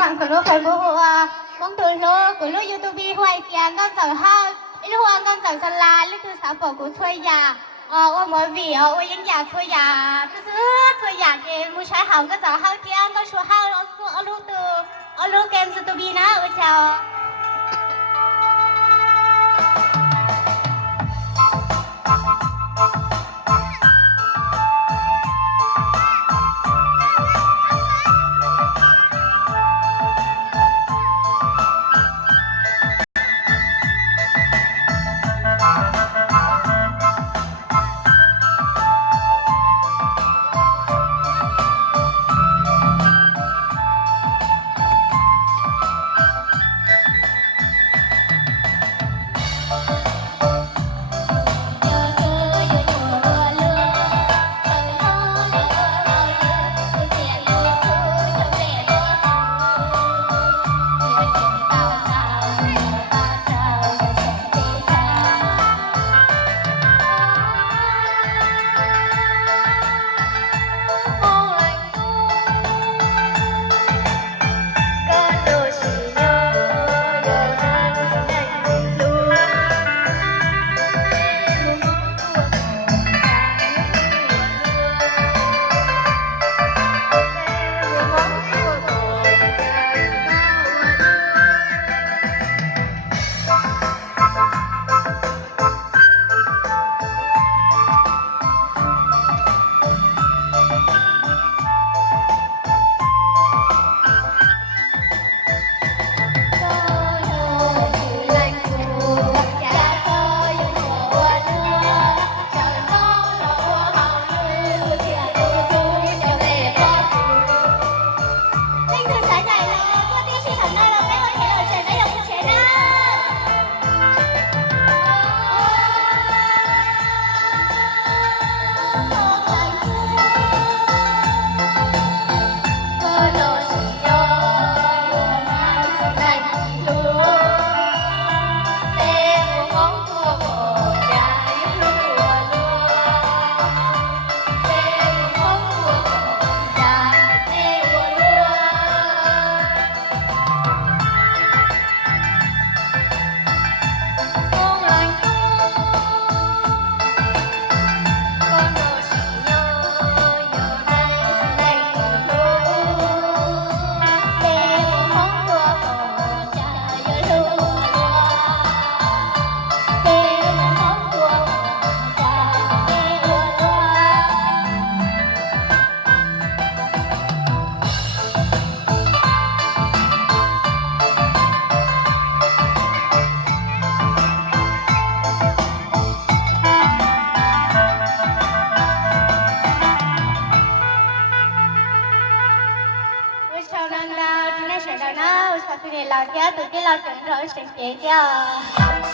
mạng của lúa phần của hoa mong tuổi lúa của lúa YouTube hoài tiền con giờ ha ít hoa con giờ sân la lúc thứ sáu phổ của thuê nhà ô mỗi vị ô những nhà thuê nhà thuê nhà thì mua trái hỏng con giờ ha thì ăn con số ha ở lúc từ ở lúc game YouTube na ôi chào Sau đó, chúng ta sẽ đào nào, sau khi này làm kia, tụi kia làm chuẩn rồi, sẽ chế cho.